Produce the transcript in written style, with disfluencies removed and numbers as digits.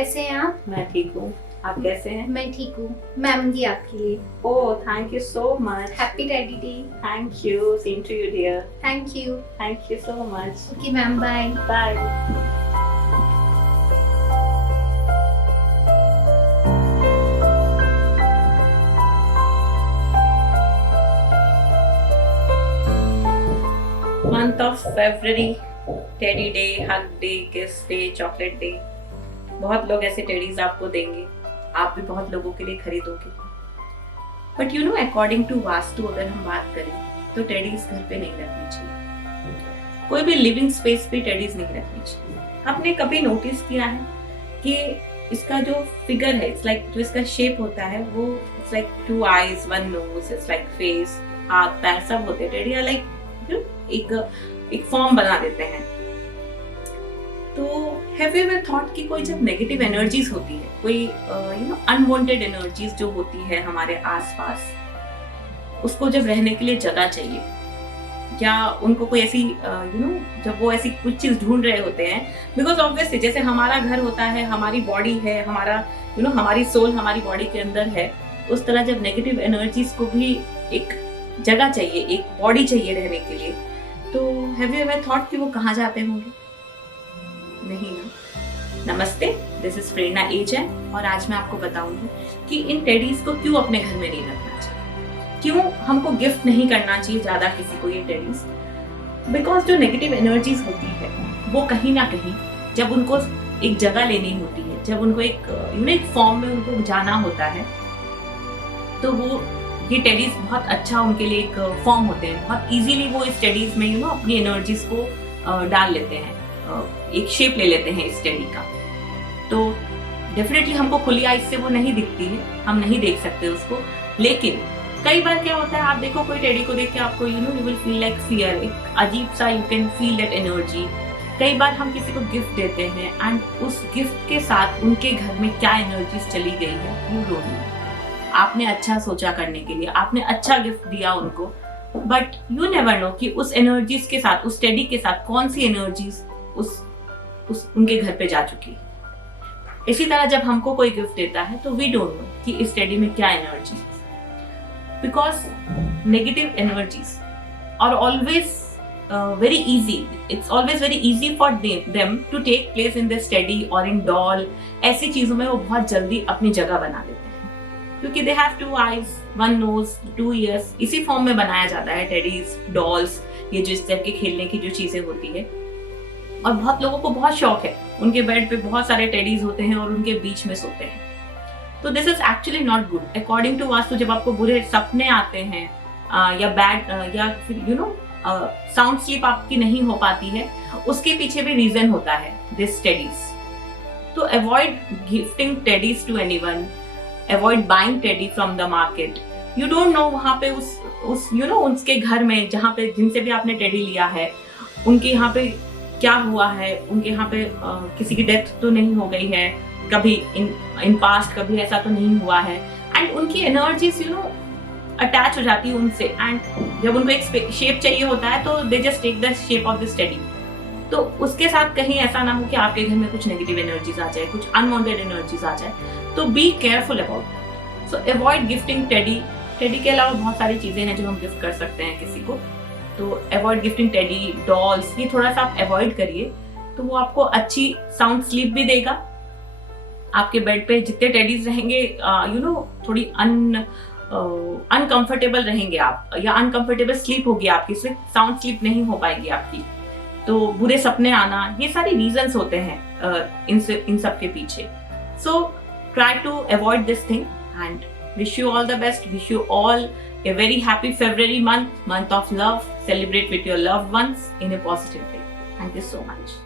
कैसे हैं आप? मैं ठीक हूँ, आप कैसे हैं? मैं ठीक हूँ। मैं आऊंगी आपके लिए। Oh, thank you so much. Happy daddy day. Thank you, same to you dear. Thank you so much. Okay ma'am, bye bye. Month of February, teddy day, hug day, kiss day, chocolate day. बहुत लोग ऐसे teddies आपको देंगे, आप भी बहुत लोगों के लिए खरीदोगे। But you know, according to Vastu अगर हम बात करें तो टेडीज घर पे नहीं रखनी चाहिए। कोई भी लिविंग स्पेस पे टेडीज नहीं रखनी चाहिए। आपने कभी नोटिस किया है कि इसका जो फिगर है, इट्स लाइक जो इसका शेप होता है वो it's like 2 eyes, 1 nose, it's like face, हाथ पैर सब होते हैं। टेडी लाइक एक फॉर्म बना देते हैं। तो हैव यू एवर थॉट कि कोई जब नेगेटिव एनर्जीज होती है, कोई अनवांटेड एनर्जीज जो होती है हमारे आसपास, उसको जब रहने के लिए जगह चाहिए, या उनको कोई ऐसी जब वो ऐसी कुछ चीज ढूंढ रहे होते हैं, बिकॉज ऑब्वियसली जैसे हमारा घर होता है, हमारी बॉडी है, हमारा हमारी सोल हमारी बॉडी के अंदर है, उस तरह जब नेगेटिव एनर्जीज को भी एक जगह चाहिए, एक बॉडी चाहिए रहने के लिए, तो हैव यू एवर थॉट कि वो कहाँ जाते होंगे? नहीं ना। नमस्ते, दिस इज प्रेरणा एजन और आज मैं आपको बताऊंगी कि इन टेडीज को क्यों अपने घर में नहीं रखना चाहिए, क्यों हमको गिफ्ट नहीं करना चाहिए ज्यादा किसी को ये टेडीज। बिकॉज जो नेगेटिव एनर्जीज होती है वो कहीं ना कहीं जब उनको एक जगह लेनी होती है, जब उनको एक फॉर्म में उनको जाना होता है, तो वो ये टेडीज बहुत अच्छा उनके लिए एक फॉर्म होते हैं। बहुत इजीली वो इस टेडीज में अपनी एनर्जीज को डाल लेते हैं, एक शेप ले लेते हैं इस टेडी का। तो डेफिनेटली हमको खुली आइज से वो नहीं दिखती है, हम नहीं देख सकते उसको। लेकिन कई बार क्या होता है, आप देखो कोई टेडी को देख के आपको you will feel like fear, एक अजीब सा you can feel that energy. कई बार हम किसी को गिफ्ट देते हैं एंड उस गिफ्ट के साथ उनके घर में क्या एनर्जीज चली गई है यू डोंट नो। आपने अच्छा सोचा करने के लिए, आपने अच्छा गिफ्ट दिया उनको, बट यू नेवर नो कि उस एनर्जीज के साथ, उस टेडी के साथ कौन सी एनर्जीज उस उनके घर पे जा चुकी है। इसी तरह जब हमको कोई गिफ्ट देता है तो वी डोंट नो कि इस टेडी में क्या energy, because negative energies are always very easy. It's always very easy for them to take place in this teddy or in doll. ऐसी चीजों में वो बहुत जल्दी अपनी जगह बना लेते हैं, क्योंकि they have 2 eyes, 1 nose, 2 ears. इसी फॉर्म में बनाया जाता है टेडीज, डॉल्स, ये जो इस तरह के खेलने की जो चीजें होती है। और बहुत लोगों को बहुत शौक है, उनके बेड पे बहुत सारे टेडीज होते हैं और उनके बीच में सोते हैं। तो this is actually not good. According to Vastu जब आपको बुरे सपने आते हैं या बैड या फिर साउंड स्लीप आपकी नहीं हो पाती है, उसके पीछे भी रीजन होता है दिस टेडीज। तो avoid gifting teddies to anyone, avoid buying teddy from the market. You don't know वहाँ पे उसके घर में जहाँ पे जिनसे भी आपने टेडी लिया है, उनके यहाँ पे क्या हुआ है, उनके यहाँ पे किसी की डेथ तो नहीं हो गई है कभी इन पास्ट, कभी ऐसा तो नहीं हुआ है, एंड उनकी एनर्जीज अटैच हो जाती है उनसे। एंड जब उनको एक शेप चाहिए होता है तो they just take the shape of this teddy. तो उसके साथ कहीं ऐसा ना हो कि आपके घर में कुछ नेगेटिव एनर्जीज आ जाए, कुछ अनवांटेड एनर्जीज आ जाए। तो be careful about that. So avoid gifting teddy. Teddy के अलावा बहुत सारी चीजें हैं जो हम गिफ्ट कर सकते हैं किसी को। तो अवॉइड गिफ्टिंग टेडी, डॉल्स, ये थोड़ा सा आप अवॉइड करिए, तो वो आपको अच्छी साउंड स्लीप भी देगा। आपके बेड पे जितने टेडीज रहेंगे थोड़ी अनकंफर्टेबल रहेंगे आप, या अनकंफर्टेबल स्लीप होगी आपकी, सिर्फ साउंड स्लीप नहीं हो पाएगी आपकी। तो बुरे सपने आना, ये सारी रीजंस होते हैं इन सब के पीछे। So try to avoid this thing and wish you all the best. Wish you all a very happy February month of love. Celebrate with your loved ones in a positive way. Thank you so much.